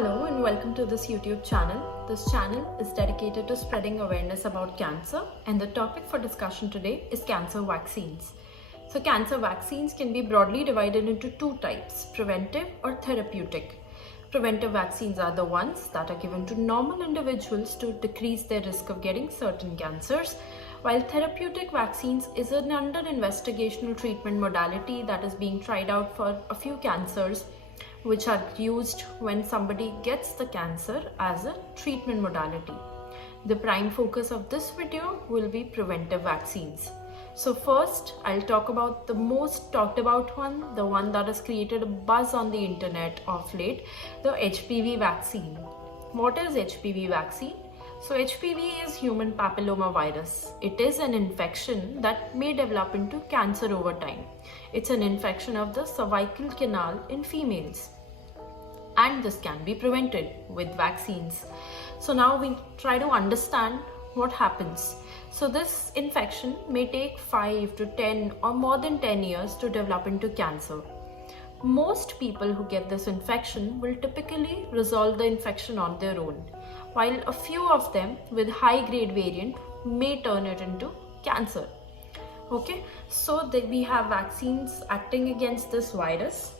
Hello and welcome to this YouTube channel. This channel is dedicated to spreading awareness about cancer, and the topic for discussion today is cancer vaccines. So cancer vaccines can be broadly divided into two types, preventive or therapeutic. Preventive vaccines are the ones that are given to normal individuals to decrease their risk of getting certain cancers, while therapeutic vaccines is an under investigational treatment modality that is being tried out for a few cancers, which are used when somebody gets the cancer as a treatment modality. The prime focus of this video will be preventive vaccines. So first, I'll talk about the most talked about one, the one that has created a buzz on the internet of late, the HPV vaccine. What is HPV vaccine? So HPV is human papilloma virus. It is an infection that may develop into cancer over time. It's an infection of the cervical canal in females, and this can be prevented with vaccines. So now we try to understand what happens. So this infection may take 5 to 10 or more than 10 years to develop into cancer. Most people who get this infection will typically resolve the infection on their own, while a few of them with high grade variant may turn it into cancer. Okay, so we have vaccines acting against this virus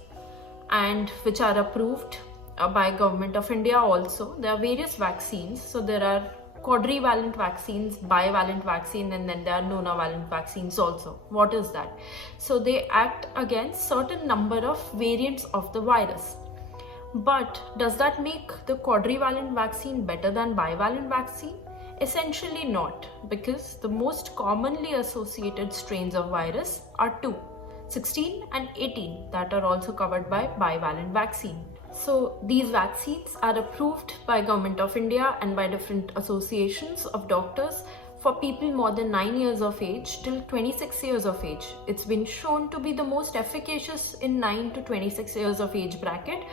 and which are approved by Government of India also. There are various vaccines. So there are quadrivalent vaccines, bivalent vaccine, and then there are nonavalent vaccines also. What is that? So they act against certain number of variants of the virus. But does that make the quadrivalent vaccine better than bivalent vaccine? Essentially not, because the most commonly associated strains of virus are two, 16 and 18, that are also covered by bivalent vaccine. So these vaccines are approved by Government of India and by different associations of doctors for people more than 9 years of age till 26 years of age. It's been shown to be the most efficacious in 9 to 26 years of age bracket,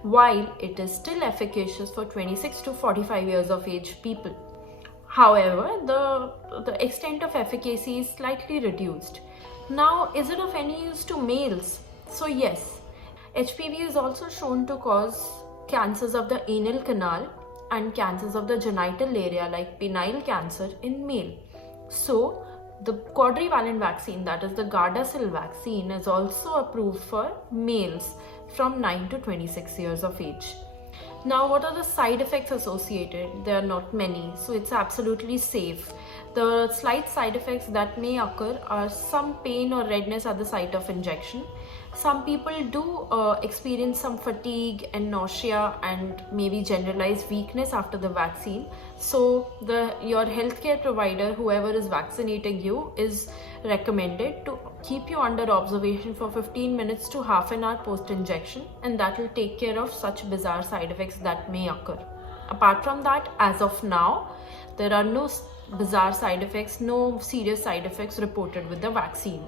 while it is still efficacious for 26 to 45 years of age people. However, the extent of efficacy is slightly reduced. Now, is it of any use to males? So yes, HPV is also shown to cause cancers of the anal canal and cancers of the genital area like penile cancer in male. So the quadrivalent vaccine, that is the Gardasil vaccine, is also approved for males from 9 to 26 years of age. Now, what are the side effects associated? There are not many, so it's absolutely safe. The slight side effects that may occur are some pain or redness at the site of injection. Some people do experience some fatigue and nausea and maybe generalized weakness after the vaccine. So your healthcare provider, whoever is vaccinating you, is recommended to keep you under observation for 15 minutes to half an hour post-injection, and that will take care of such bizarre side effects that may occur. Apart from that, as of now, there are no bizarre side effects, no serious side effects reported with the vaccine.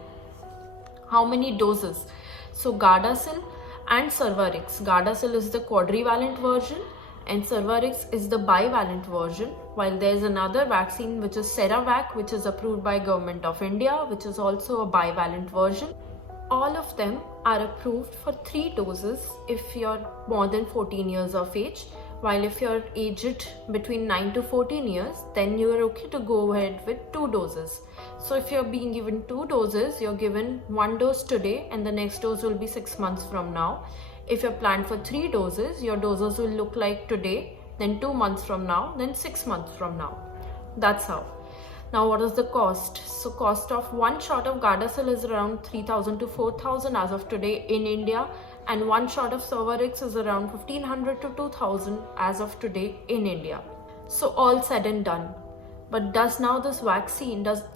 How many doses? So Gardasil and Cervarix. Gardasil is the quadrivalent version and Cervarix is the bivalent version, while there is another vaccine which is Ceravac, which is approved by Government of India, which is also a bivalent version. All of them are approved for 3 doses if you're more than 14 years of age, while if you're aged between 9 to 14 years, then you are okay to go ahead with 2 doses. So if you're being given 2 doses, you're given 1 dose today and the next dose will be 6 months from now. If you're planned for 3 doses, your doses will look like today, then 2 months from now, then 6 months from now. That's how. Now, what is the cost? So cost of 1 shot of Gardasil is around 3,000 to 4,000 as of today in India, and 1 shot of Cervarix is around 1,500 to 2,000 as of today in India. So all said and done. But does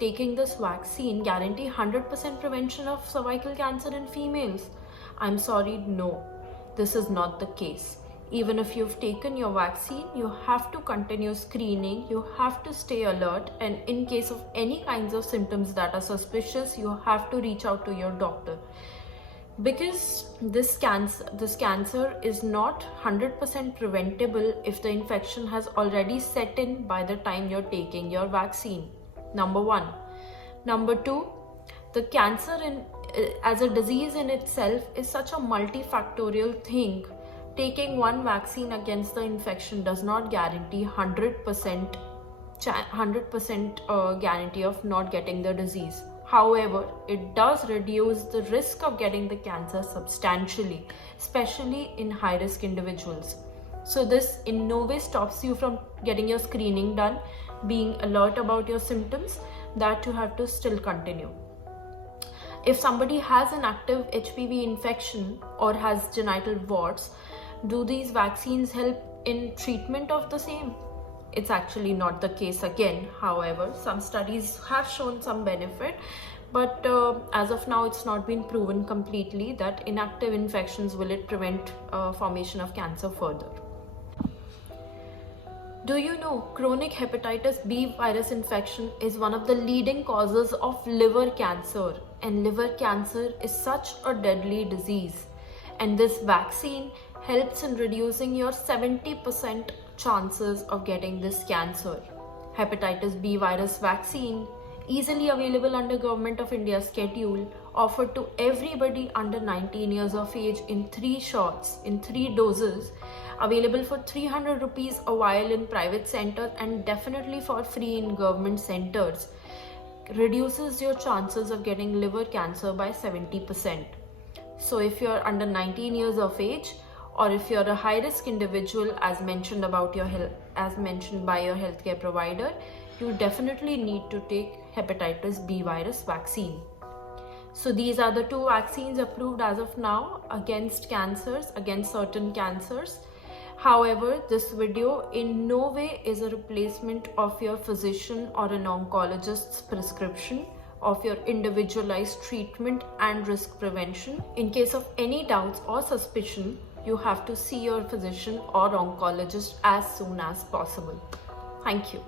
taking this vaccine guarantee 100% prevention of cervical cancer in females? I'm sorry, no. This is not the case. Even if you've taken your vaccine, you have to continue screening, you have to stay alert, and in case of any kinds of symptoms that are suspicious, you have to reach out to your doctor. Because this cancer is not 100% preventable if the infection has already set in by the time you're taking your vaccine. Number 1. Number 2, the cancer as a disease in itself is such a multifactorial thing taking one vaccine against the infection does not guarantee 100% guarantee of not getting the disease. However, it does reduce the risk of getting the cancer substantially, especially in high-risk individuals. So this in no way stops you from getting your screening done, being alert about your symptoms, that you have to still continue. If somebody has an active HPV infection or has genital warts, do these vaccines help in treatment of the same? It's actually not the case again. However, some studies have shown some benefit, but as of now, it's not been proven completely that inactive infections will it prevent formation of cancer further. Do you know chronic hepatitis B virus infection is one of the leading causes of liver cancer, and liver cancer is such a deadly disease, and this vaccine helps in reducing your 70% chances of getting this cancer. Hepatitis B virus vaccine, easily available under Government of India schedule, offered to everybody under 19 years of age in 3 shots, in 3 doses, available for 300 rupees a vial in private centers and definitely for free in government centers, reduces your chances of getting liver cancer by 70%. So if you're under 19 years of age, or if you're a high-risk individual as mentioned about your health, as mentioned by your healthcare provider, you definitely need to take hepatitis B virus vaccine. So these are the 2 vaccines approved as of now against cancers, against certain cancers. However, this video in no way is a replacement of your physician or an oncologist's prescription of your individualized treatment and risk prevention. In case of any doubts or suspicion, you have to see your physician or oncologist as soon as possible. Thank you.